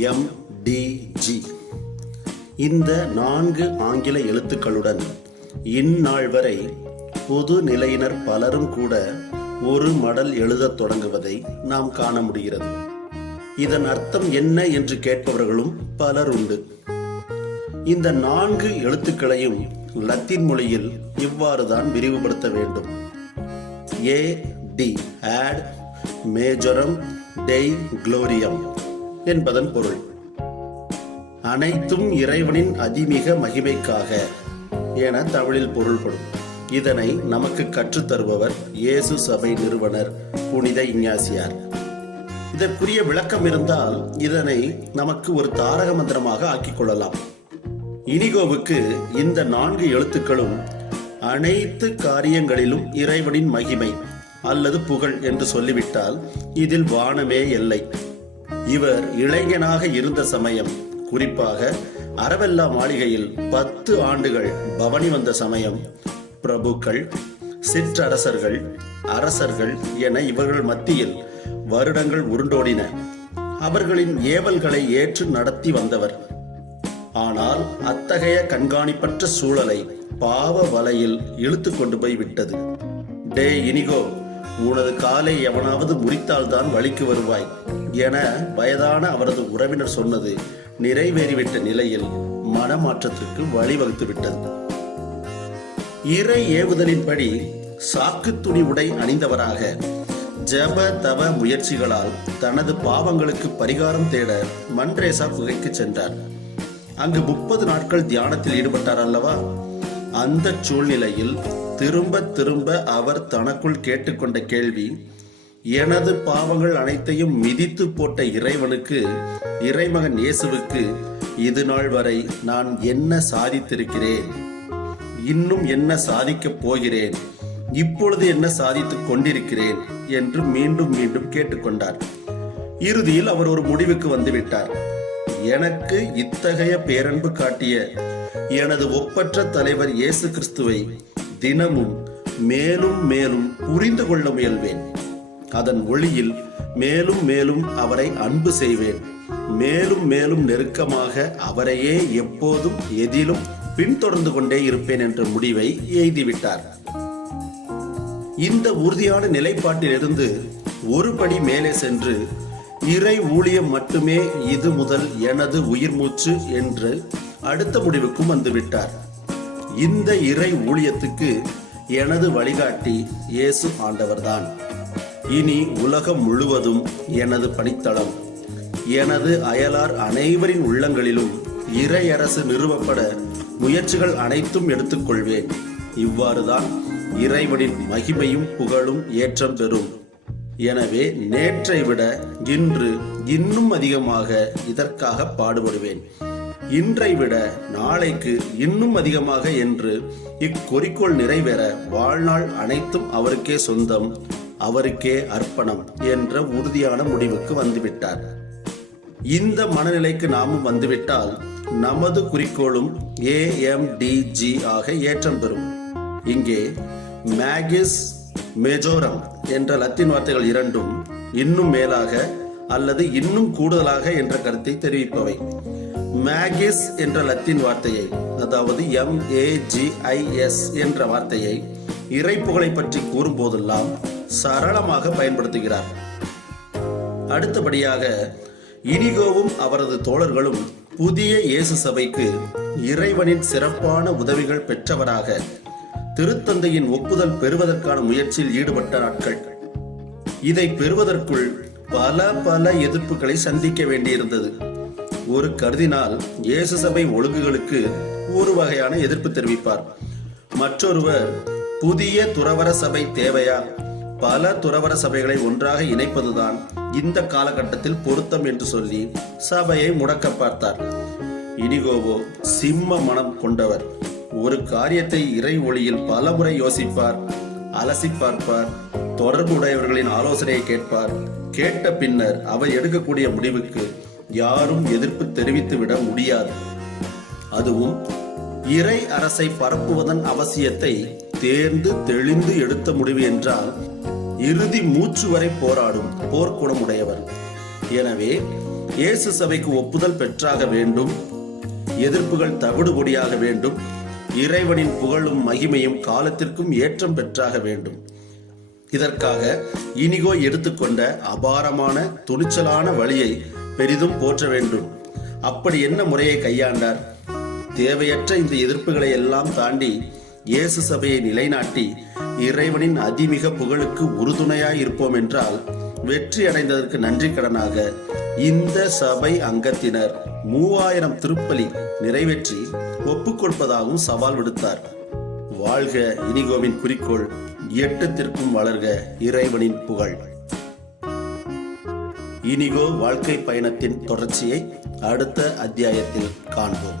MTG இந்த நான்கு ஆங்கில எழுத்துக்களுடன் இந்நாள் வரை பொது நிலையினர் பலரும் கூட ஒரு மடல் எழுதத் தொடங்குவதை நாம் காண முடிகிறது. இதன் அர்த்தம் என்ன என்று கேட்பவர்களும் பலர் உண்டு. இந்த நான்கு எழுத்துக்களையும் லத்தீன் மொழியில் இவ்வாறு தான் விரிவுபடுத்த வேண்டும். ஏ டி ஆட் மேஜரம் டெய் குளோரியம் என்பதன் பொருள். அனைத்தும் இறைவனின் அதிமிக மகிமைக்காக என தமிழில் பொருள்படும். இதனை நமக்கு கற்றுத் தருபவர் இயேசு சபை நிறுவனர் புனித இஞ்ஞாசியார். இதற்குரிய விளக்கம் இருந்தால் இதனை நமக்கு ஒரு தாரக மந்திரமாக ஆக்கிக் கொள்ளலாம். இனிகோவுக்கு இந்த நான்கு எழுத்துக்களும் அனைத்து காரியங்களிலும் இறைவனின் மகிமை அல்லது புகழ் என்று சொல்லிவிட்டால் இதில் வானமே எல்லை இவர் இளைஞனாக இருந்த சமயம் குறிப்பாக அரவெல்லா மாளிகையில் பத்து ஆண்டுகள் பவனி வந்த சமயம் பிரபுக்கள் சிற்றரசர்கள் அரசர்கள் என இவர்கள் மத்தியில் வருடங்கள் உருண்டோடின. அவர்களின் ஏவல்களை ஏற்று நடத்தி வந்தவர். ஆனால் அத்தகைய கண்காணிப்பற்ற சூழலை பாவ வலையில் இழுத்து கொண்டு போய் விட்டது. டே இனிகோ உனது காலை எவனாவது முறித்தால்தான் வழிக்கு வருவாய் என வயதான அவரது உறவினர் சொன்னது நிறைவேறிவிட்ட நிலையில் மனமாற்றத்திற்கு வழிவகுத்து விட்டது. இறை ஏவுதலின்படி சாக்கு துணி உடை அணிந்தவராக ஜப தவ முயற்சிகளால் தனது பாவங்களுக்கு பரிகாரம் தேட மன்ரேசா குகைக்கு சென்றார். அங்கு முப்பது நாட்கள் தியானத்தில் ஈடுபட்டார் அல்லவா? அந்த சூழ்நிலையில் திரும்ப திரும்ப அவர் தனக்குள் கேட்டுக்கொண்ட கேள்வி எனது பாவங்கள் அனைத்தையும் மிதித்து போட்ட இறைவனுக்கு இறைமகன் இயேசுவுக்கு இது நாள் வரை நான் என்ன சாதித்திருக்கிறேன்? இன்னும் என்ன சாதிக்கப் போகிறேன்? இப்பொழுது என்ன சாதித்துக் கொண்டிருக்கிறேன்? என்று மீண்டும் மீண்டும் கேட்டுக்கொண்டார். இறுதியில் அவர் ஒரு முடிவுக்கு வந்துவிட்டார். எனக்கு இத்தகைய பேரன்பு காட்டிய எனது ஒப்பற்ற தலைவர் இயேசு கிறிஸ்துவை தினமும் மேலும் மேலும் புரிந்து கொள்ள முயல்வேன். அதன் ஒளியில் மேலும் மேலும் அவரை அன்பு செய்வேன். மேலும் மேலும் நெருக்கமாக அவரையே எப்போதும் எதிலும் பின்தொடர்ந்து கொண்டே இருப்பேன் என்ற முடிவை எய்திவிட்டார். இந்த உறுதியான நிலைப்பாட்டிலிருந்து ஒரு படி மேலே சென்று இறை ஊழியம் மட்டுமே இது முதல் எனது உயிர் மூச்சு என்று அடுத்த முடிவுக்கும் வந்துவிட்டார். இந்த இறை ஊழியத்துக்கு எனது வழிகாட்டி இயேசு ஆண்டவர்தான். இனி உலகம் முழுவதும் எனது பணித்தளம். எனது அயலார் அனைவரின் உள்ளங்களிலும் இறையரசு நிறுவப்பட முயற்சிகள் அனைத்தும் எடுத்துக்கொள்வேன். இவ்வாறுதான் இறைவனின் மகிமையும் புகழும் ஏற்றம் பெறும். எனவே நேற்றை விட இன்று இன்னும் அதிகமாக இதற்காக பாடுபடுவேன். இன்றை விட நாளைக்கு இன்னும் அதிகமாக என்று இக்குறிக்கோள் நிறைவேற வாழ்நாள் அனைத்தும் அவருக்கே சொந்தம் அவருக்கே அர்ப்பணம் என்ற உறுதியான முடிவுக்கு வந்துவிட்டார். இந்த மனநிலைக்கு நாமும் வந்துவிட்டால் நமது குறிக்கோளும் ஏஎம்டிஜி ஆக ஏற்றம் பெறும். இங்கே மேகிஸ் மெஜோரம் என்ற லத்தீன் வார்த்தைகள் இரண்டும் இன்னும் மேலாக அல்லது இன்னும் கூடுதலாக என்ற கருத்தை தெரிவிப்பவை. மேகிஸ் என்ற லத்தீன் வார்த்தையை அதாவது எம்ஏஜிஐஎஸ் என்ற வார்த்தையை இறைப்புகளை பற்றி கூறும்போதெல்லாம் சரளமாக பயன்படுத்துகிறார். அடுத்தபடியாக இனிகோவும் அவரது தோழர்களும் புதிய இயேசு சபைக்கு இறைவனின் சிறப்பான உதவிகள் பெற்றவராக திருத்தந்தையின் ஒப்புதல் பெறுவதற்கான முயற்சியில் ஈடுபட்ட நாட்கள். இதை பெறுவதற்குள் பல பல எதிர்ப்புகளை சந்திக்க வேண்டியிருந்தது. ஒரு கருதினால் இயேசு சபை ஒழுங்குகளுக்கு ஒரு வகையான எதிர்ப்பு தெரிவிப்பார். மற்றொருவர் புதிய துறவர சபை தேவையா? பல துறவர சபைகளை ஒன்றாக இணைப்பதுதான் இந்த காலகட்டத்தில் பொருத்தம் என்று சொல்லி சபையை முடக்க பார்த்தார். இனிகோவோ சிம்ம மனம் கொண்டவர். ஒரு காரியத்தை இறை ஒளியில் பலமுறை யோசிப்பார் அலசி பார்ப்பார் தொடர்புடையவர்களின் ஆலோசனையை கேட்பார். கேட்ட பின்னர் அவர் எடுக்கக்கூடிய முடிவுக்கு யாரும் எதிர்ப்பு தெரிவித்து விட முடியாது. அதுவும் இறை அரசை பரப்புவதன் அவசியத்தை தேர்ந்து தெளிந்து எடுத்த முடிவு என்றால் இறுதி மூச்சு வரை போராடும் போர்க்குணமுடையவர். எனவே இயேசு சபைக்கு ஒப்புதல் பெற்றாக வேண்டும். எதிர்ப்புகள் தவிடுபொடியாக வேண்டும். இறைவனின் புகழும் மகிமையும் காலத்திற்கும் ஏற்றம் பெற்றாக வேண்டும். இதற்காக இனிகோ எடுத்துக்கொண்ட அபாரமான துணிச்சலான வழியை பெரிதும் போற்ற வேண்டும். அப்படி என்ன முறையை கையாண்டார்? தேவையற்ற இந்த எதிர்ப்புகளை எல்லாம் தாண்டி இயேசு சபையை நிலைநாட்டி இறைவனின் அதிமிக புகழுக்கு உறுதுணையாய் இருப்போம் என்றால் வெற்றி அடைந்ததற்கு நன்றி கடனாக இந்த சபை அங்கத்தினர் மூவாயிரம் திருப்பலி நிறைவேற்றி ஒப்புக்கொடுப்பதாகவும் சவால் விடுத்தார். வாழ்க இனிகோவின் குறிக்கோள் எட்டத்திற்கும் வளர்க இறைவனின் புகழ். இனிகோ வாழ்க்கை பயணத்தின் தொடர்ச்சியை அடுத்த அத்தியாயத்தில் காண்போம்.